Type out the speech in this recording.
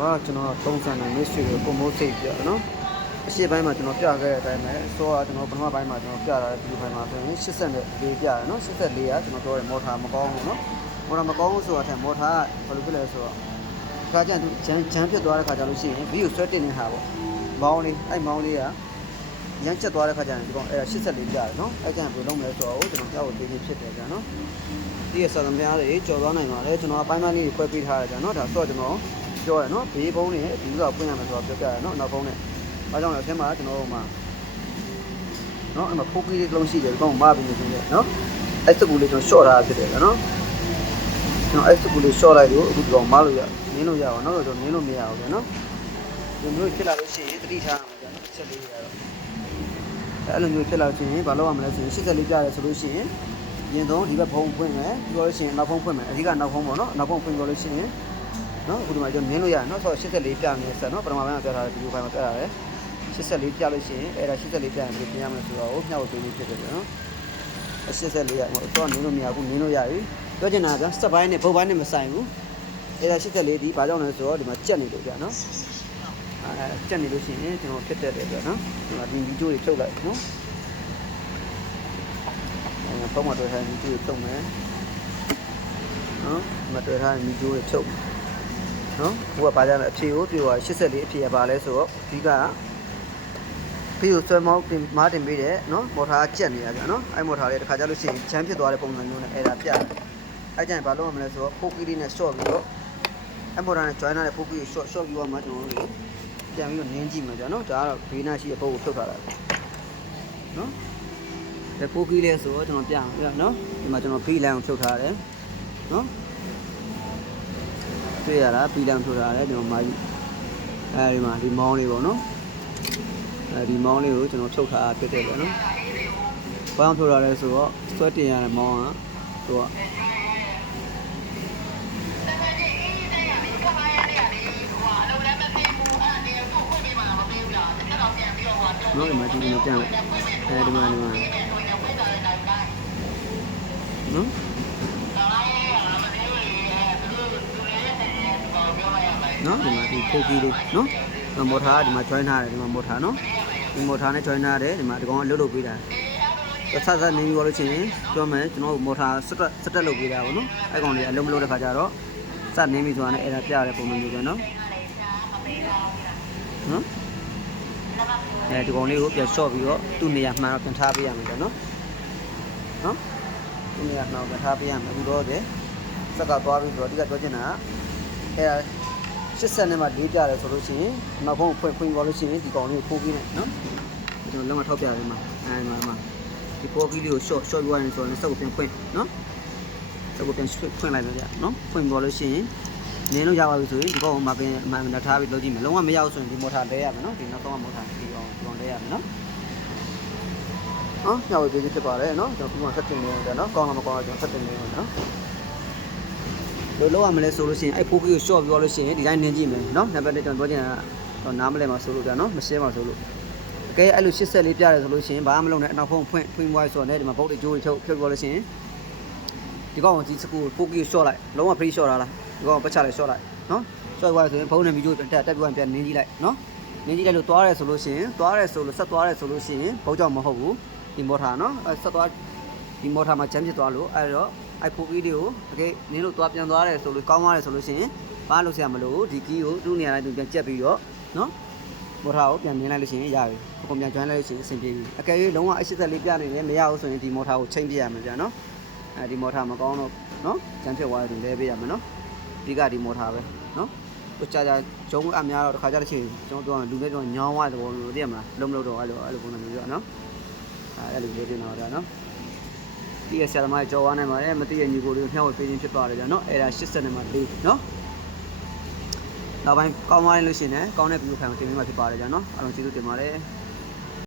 ပါကျွန်တော်သုံးဆန်တဲ့ mystery ကိုပုံမိုးစိတ်ပြနော်အရှိပိုင်းမှာကျွန်တော်ပြခဲ့တဲ့အတိုင်းပဲဆိုတော့ကျွန်တော်ပထမပိုင်းမှာကျွန်တော်ပြတာတဲ့ဒီပိုင်းမှာဆိုရင်84ပြရနော်84ကကျွန်တော်ပြောတယ်မော်တာမကောင်းဘူးနော်မော်တာမကောင်းဘူးဆိုတာထက်မော်တာကဘာလို့ဖြစ်လဲဆိုတော့ခါကျရင်သူဂျမ်းဖြစ်သွားတဲ့ခါကျလို့ရှိရင်ဗီဒီယိုဆွဲတင်နေတာပေါ့မောင်းလေးအဲ့မောင်းလေးကရမ်းချက်သွားတဲ့ခါကျရင်ဒီကောင်အဲ့ဒါ84ပြရတယ်နော်အဲ့ကျရင်ဘယ်လိုလုပ်မလဲဆိုတော့ကျွန်တော်ကြောက်ကိုသိဖြစ်တယ်ကြာနော်ဒီရဆန်သမားတွေကြော်သွားနိုင်ပါလေကျွန်တော်အပိုင်းပိုင်းလေးခွဲပေးထားရတယ်ကြာနော်ဒါဆိုတော့ကျွန်တော်ပြောရနော်ဘေးဘုံနဲ့ဒီလိုပွင့်ရမယ်ဆိုတော့ပြောပြရနော်နောက်ဘုံနဲ့ဘာကြောင့်လဲအထက်မှာကျွန်တော်တို့မှာနော်အဲ့မှာဖိုးကီးလေးတစ်လုံးရှိတယ်ဒီကောင်မပြီးနေတယ်နော်အဲ့စကူလေးကျွန်တော် short ထားတာဖြစ်တယ်နော်ကျွန်တော်အဲ့စကူလေး short လိုက်လို့အခုဒီကောင်မလို့ရနင်းလို့ရပါတော့ကျွန်တော်နင်းလို့မရဘူးဗျာနော်ဒီမျိုးဖြစ်လာလို့ရှိရင်တတိထားမှာဗျာနော်ချက်လေးရတော့အဲ့လိုမျိုးဖြစ်လာချင်းဘာလုပ်ရမလဲဆိုရင်84ပြရတယ်ဆိုလို့ရှိရင်ရင်တော့ဒီဘက်ဖုံးဖွင့်မယ်ပြီးတော့လို့ရှိရင်နောက်ဖုံးဖွင့်မယ်အဓိကနောက်ဖုံးပေါ့နော်နောက်ဖုံးဖွင့်ပြီးလို့ရှိရင်နော်အခုဒီမှာကျွန်တော်နင်းလို့ရတယ်နော်ဆိုတော့84ပြမယ်ဆက်နော်ပထမပိုင်းမှာပြောထားတဲ့ဗီဒီယိုဖိုင်မှာပြထားတယ်84ပြလို့ရှိရင်အဲ့ဒါ84ပြရင်ပြင်ရမယ်ဆိုတော့မျှဝေပေးဖြစ်တယ်နော်84ရဟိုတော့နင်းလို့မရဘူးနင်းလို့ရပြီပြောချင်တာကစက်ပိုင်းနဲ့ဘုတ်ပိုင်းနဲ့မဆိုင်ဘူးအဲ့ဒါ84ဒီဘာကြောင့်လဲဆိုတော့ဒီမှာကြက်နေလို့ပြနော်ကြက်နေလို့ရှိရင်ကျွန်တော်ဖြစ်တတ်တယ်ပြနော်ဒီဗီဒီယိုတွေထုတ်လိုက်နော်ပုံမှန်တွေ့ထားတဲ့ဗီဒီယိုတွေထုတ်မယ်နော်မတွေ့ထားတဲ့ဗီဒီယိုတွေထုတ်နော်ဟိုကဘာကြလဲအဖြေကိုပြောတာ84အဖြေကဘာလဲဆိုတော့ဒီကဖေးကိုဆွဲမောင်းတင်မားတင်ပေးတယ်နော်မော်တာကြက်နေတာကြာနော်အဲ့မော်တာလေးတစ်ခါကျလို့ရှိရင်ချမ်းဖြစ်သွားတဲ့ပုံစံမျိုးနဲ့အဲ့ဒါပြတယ်အဲ့ကျရင်ဘာလုပ်ရမလဲဆိုတော့ဖိုးကီးလေးနဲ့ short ပြီးတော့အဲ့မော်တာနဲ့ join တဲ့ဖိုးကီးကို short ပြီးတော့မှကျွန်တော်တို့ပြန်ပြီးတော့နင်းကြည့်မှာကြာနော်ဒါကတော့ဘေးနာရှိတဲ့ပုံကိုထုတ်ထားတာနော်ဒီဖိုးကီးလေးဆိုတော့ကျွန်တော်ပြအောင်ပြနော်ဒီမှာကျွန်တော် B line ကိုထုတ်ထားတယ်နော်တွေ့ရတာပြီးလမ်းထုတ်ထားတယ်ကျွန်တော်မာကြီးအဲဒီမှာဒီမောင်းလေးပေါ့နော်အဲဒီမောင်းလေးကိုကျွန်တော်ဖြုတ်ထားဖြစ်တယ်ပေါ့နော်ဘာမှဖြုတ်ထားလဲဆိုတော့ဆွဲတင်ရတဲ့မောင်းကသူကနော်ဒီမှာဒီမှာပြန်လိုက်အဲဒီမှာနော်နော်ဒီမှာဒီဖိုးကီးလေးနော်မော်တာဒီမှာ join ထားတယ်ဒီမှာမော်တာနော်ဒီမော်တာနဲ့ join ထားတယ်ဒီမှာဒီကောင်ကလှုပ်လုပ်ပေးတာဆက်ဆက်နေပြီးတော့လို့ချင်းပြောမယ်ကျွန်တော်မော်တာစတက်လုပ်ပေးတာပေါ့နော်အဲ့ကောင်လေးအလုံးမလို့တဲ့ခါကျတော့စနေပြီဆိုတာနဲ့အဲ့ဒါပြရတဲ့ပုံစံမျိုးပဲနော်အဲဒီကောင်လေးကိုပြန် short ပြီးတော့သူ့နေရာမှန်တော့ပြန်ထားပေးရမယ်ပေါ့နော်သူ့နေရာမှန်တော့ထားပေးရမယ်အခုတော့စက်ကသွားပြီးဆိုတော့အဓိကပြောချင်တာအဲ့ဒါ80နဲ့မှ4ပြတယ်ဆိုလို့ရှိရင်နောက်ဖုံးဖွင့်သွားလို့ရှိရင်ဒီကောင်လေးကိုပိုးပြီးနဲ့နော်ကျွန်တော်လုံးဝထောက်ပြတယ်မှာအဲဒီမှာဒီပိုးကီးလေးကို short ပြီးသွားရင်ဆိုတော့စက်ကိုပြန်ဖွင့်နော်စက်ကိုပြန်ဖွင့်လိုက်မယ်ဗျနော်ဖွင့်သွားလို့ရှိရင်နင်းလို့ရပါပြီဆိုရင်ဒီကောင်မှာပြန်မှန်ထားပြီးလုပ်ကြည့်မယ်လုံးဝမရဘူးဆိုရင်ဒီမော်တာလဲရမယ်နော်ဒီနောက်တော့မော်တာဒီကောင်လဲရမယ်နော်ညဝေးပေးဖြစ်ပါတယ်နော်ကျွန်တော်ဒီမှာဆက်တင်နေတယ်နော်ကောင်းလားမကောင်းလားကျွန်တော်ဆက်တင်နေတယ်နော်ဘယ်လိုလုပ်ရမလဲဆိုလို့ရှိရင်အဲ့ဖိုးကီးကို short ပြောလို့ရှိရင်ဒီတိုင်းနင်းကြည့်မယ်နော်နံပါတ်1ကျွန်တော်ပြောချင်တာတော့နားမလဲမှာဆိုလို့ကြာနော်မရှင်းပါဆိုလို့အကဲအဲ့လို84ပြရတယ်ဆိုလို့ရှိရင်ဘာမှမလုပ်နဲ့အနောက်ဖုံးဖွင့်ဝိုင်းဆိုတော့ဒီမှာဘုတ်တွေကြိုးတွေဖြုတ်ပြောလို့ရှိရင်ဒီကောင်ကိုဒီစကူဖိုးကီးကို short လိုက်လုံးဝ free short ထားလားဒီကောင်ပတ်ချလိုက် short လိုက်နော် short ဝိုင်းဆိုရင်ဘုံနဲ့ဗီဒီယိုတက်ပြီးပြန်နင်းကြည့်လိုက်နော်နင်းကြည့်လိုက်လို့သွားရဲဆိုလို့ရှိရင်ဆက်သွားရဲဆိုလို့ရှိရင်ဘုတ်ကြောင့်မဟုတ်ဘူးဒီမော်တာနော်ဆက်သွားဒီမော်တာမှာဂျမ်းဖြစ်သွားလို့အဲ့တော့အဲ့ဖိုးကီးလေးကိုတကယ်နင်းလို့သွားပြန်သွားတယ်ဆိုလို့ကောင်းသွားတယ်ဆိုလို့ရှိရင်ဘာလို့ဆရာမလို့ဒီကီးကိုသူ့နေရာတိုင်းသူပြန်ကြက်ပြီးတော့နော်မော်တာကိုပြန်နင်းလိုက်လို့ရှိရင်ရပြီအကုန်ပြန် join လိုက်လို့ရှိရင်အဆင်ပြေပြီအကယ်၍လုံးဝ84ပြနေတယ်မရဘူးဆိုရင်ဒီမော်တာကိုချိန်ပြရမယ်ဗျာနော်ဒီမော်တာမကောင်းတော့နော်ဂျမ်းဖြစ်သွားတယ်လဲပေးရမယ်နော်အဓိကဒီမော်တာပဲနော်ဟိုကြာဂျုံအများတော့တစ်ခါကြာတစ်ချိန်ကျွန်တော်လူနဲ့ကျွန်တော်ညောင်းသွားတဲ့ဘောလို့သိရမလားလုံးမလို့တော့အဲ့လိုပုံစံမျိုးပြနော်အဲ့လိုလေးတင်တော့ဒါနော်ဒီဆရာသမားကြော်ဝါနိုင်ပါတယ်မသိရညီကိုလေးကိုမျှဝေပေးခြင်းဖြစ်ပါတယ်ဗျာနော်အဲ့ဒါ80နဲ့မှ4နော်နောက်ပိုင်းကောင်းသွားရင်လို့ရှိရင်ကောင်းတဲ့ဗီဒီယိုဖိုင်ကိုတင်ပေးမှာဖြစ်ပါတယ်ဗျာနော်အားလုံးကျေးဇူးတင်ပါတယ်